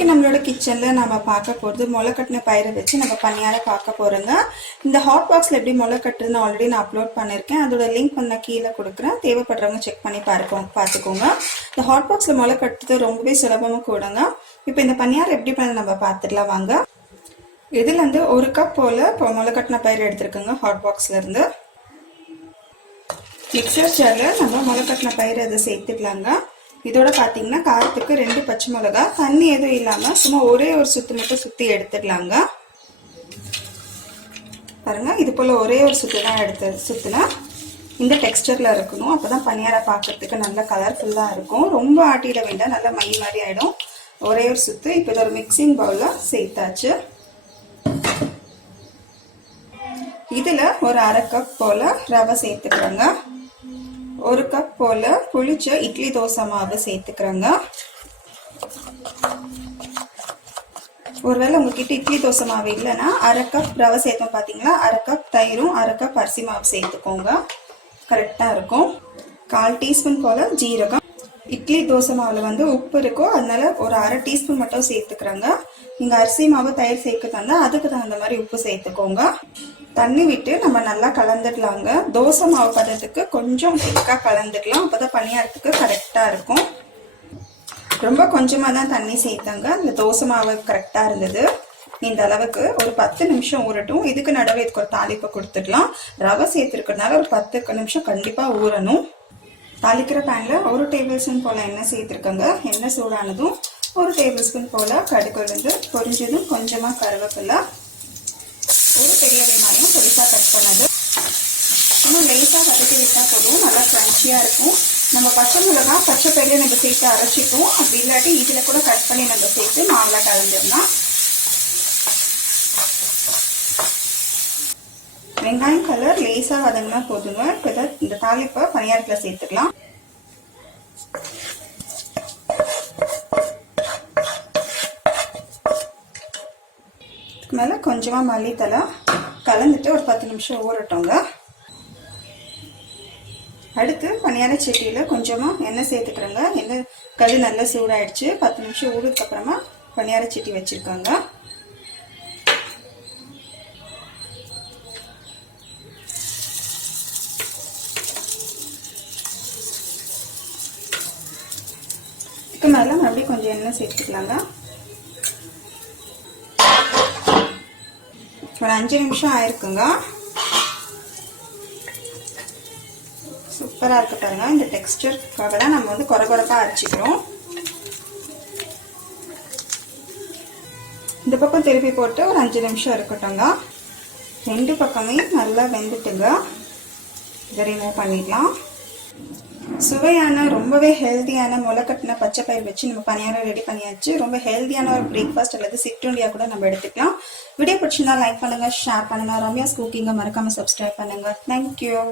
இன்னைக்கு நம்மளோட கிச்சனில் நம்ம பார்க்க போகிறது முளை கட்டின பயிரை வச்சு நம்ம பணியார பார்க்க போகிறோங்க இந்த ஹாட் பாக்ஸில் எப்படி முளை கட்டுறதுன்னு ஆல்ரெடி நான் அப்லோட் பண்ணியிருக்கேன். அதோட லிங்க் வந்து நான் கீழே கொடுக்குறேன். தேவைப்படுறவங்க செக் பண்ணி பார்ப்போம் பார்த்துக்கோங்க. இந்த ஹாட் பாக்ஸில் முளை கட்டுறது ரொம்பவே சுலபமாக கூடங்க. இப்போ இந்த பனியார் எப்படி பண்ண நம்ம பார்த்துடலாம் வாங்க. இதுலேருந்து ஒரு கப் போல் இப்போ முளை கட்டின பயிர் எடுத்துருக்கோங்க ஹாட் பாக்ஸ்லேருந்து மிக்சர் ஜாரில் நம்ம முளை கட்டின பயிர் அதை சேர்த்துக்கலாங்க. இதோட பார்த்தீங்கன்னா காரத்துக்கு ரெண்டு பச்சை மிளகா தண்ணி எதுவும் இல்லாமல் சும்மா ஒரே ஒரு சுற்று மட்டும் சுற்றி எடுத்துடலாங்க பாருங்க இது போல் ஒரே ஒரு சுற்று தான் எடுத்து சுற்றுனா இந்த டெக்ஸ்டரில் இருக்கணும். அப்போ தான் பனியாரை பார்க்கறதுக்கு நல்ல கலர்ஃபுல்லாக இருக்கும். ரொம்ப ஆட்டியில் வேண்டாம் நல்லா மை மாதிரி ஆகிடும் ஒரே ஒரு சுற்று இப்போ இதோட ஒரு மிக்சிங் பவுலில் சேர்த்தாச்சு. இதில் ஒரு அரை கப் போல் ரவை சேர்த்துக்கிறேங்க ஒரு கப் போல் புளிச்ச இட்லி தோசை மாவு சேர்த்துக்கிறேங்க. ஒருவேளை உங்ககிட்ட இட்லி தோசை மாவு இல்லைன்னா அரை கப் ரவை சேர்த்தோம் பார்த்தீங்களா அரை கப் தயிரும் அரை கப் அரிசி மாவு சேர்த்துக்கோங்க. கரெக்டாக இருக்கும். கால் டீஸ்பூன் போல் ஜீரகம். இட்லி தோசை மாவில் வந்து உப்பு இருக்கும் அதனால ஒரு அரை டீஸ்பூன் மட்டும் சேர்த்துக்கிறேங்க. நீங்கள் அரிசி மாவு தயிர் சேர்க்க தந்தா அதுக்கு தகுந்த மாதிரி உப்பு சேர்த்துக்கோங்க. தண்ணி விட்டு நம்ம நல்லா கலந்துடலாங்க தோசை மாவு பதத்துக்கு கொஞ்சம் திக்காக கலந்துக்கலாம். அப்போ தான் பணியாரத்துக்கு கரெக்டாக இருக்கும். ரொம்ப கொஞ்சமாக தான் தண்ணி சேர்த்தாங்க. அந்த தோசை மாவு கரெக்டாக இருந்தது. இந்த அளவுக்கு ஒரு பத்து நிமிஷம் ஊறட்டும். இதுக்கு நடுவே இதுக்கு ஒரு தாளிப்பை கொடுத்துடலாம். ரவை சேர்த்துருக்கறதுனால ஒரு பத்து நிமிஷம் கண்டிப்பாக ஊறணும். தாளிக்கிற பேனில் ஒரு டேபிள் ஸ்பூன் போல் எண்ணெய் சேர்த்துருக்கோங்க. எண்ணெய் சூடானதும் ஒரு டேபிள் ஸ்பூன் போல் கடுகு உளுந்து பொரிஞ்சதும் கொஞ்சமாக கருவேப்பிலை. ஒரு பெரிய வெங்காயம் பொடிசாக கட் பண்ணது. இன்னும் லேசாக வதக்கி விட்டால் போதும் நல்லா க்ரன்ச்சியாக இருக்கும். நம்ம பச்சை மிளகா பச்சை பெரிய நம்ம சேர்த்து அரைச்சிப்போம் அப்படி இல்லாட்டி இதில் கூட கட் பண்ணி நம்ம சேர்த்து மாவில் கலந்துடலாம். வெங்காயம் கலர் லேசாக வதங்கினா போதுங்க. இப்போ இந்த தாளிப்பை பணியாரத்தில் சேர்த்துக்கலாம். மேலே கொஞ்சமாக மல்லித்தலை கலந்துட்டு ஒரு பத்து நிமிஷம் ஊறட்டோங்க அடுத்து பனியான சட்டியில் கொஞ்சமாக எண்ணெய் சேர்த்துக்கிறேங்க. எண்ணெய் கல் நல்லா சூடாயிடுச்சு. பத்து நிமிஷம் ஊறதுக்கப்புறமா பனியார சட்டி வச்சுருக்காங்க. இதுக்கு மேலே மறுபடியும் கொஞ்சம் எண்ணெய் சேர்த்துக்கலாங்க. ஒரு அஞ்சு நிமிஷம் ஆயிருக்குங்க. சூப்பராக இருக்கு பாருங்க. இந்த டெக்ஸ்டருக்காக தான் நம்ம வந்து குறை குறைப்பாக அரைச்சிக்கிறோம். இந்த பக்கம் திருப்பி போட்டு ஒரு அஞ்சு நிமிஷம் இருக்கட்டும்ங்க. ரெண்டு பக்கமே நல்லா வெந்துட்டுங்க. இதை ரிமூவ் பண்ணிடலாம் சுவையான ரொம்பவே ஹெல்த்தியான முளைக்கட்டின பச்சை பயிர் வச்சு நம்ம பணியாரம் ரெடி பண்ணியாச்சு. ரொம்ப ஹெல்த்தியான ஒரு பிரேக்ஃபாஸ்ட் அல்லது சிற்றுண்டியா கூட நம்ம எடுத்துக்கலாம். வீடியோ பிடிச்சிருந்தா லைக் பண்ணுங்க ஷேர் பண்ணுங்க. ரம்யாஸ் குக்கிங்கை மறக்காம சப்ஸ்கிரைப் பண்ணுங்க. தேங்க்யூ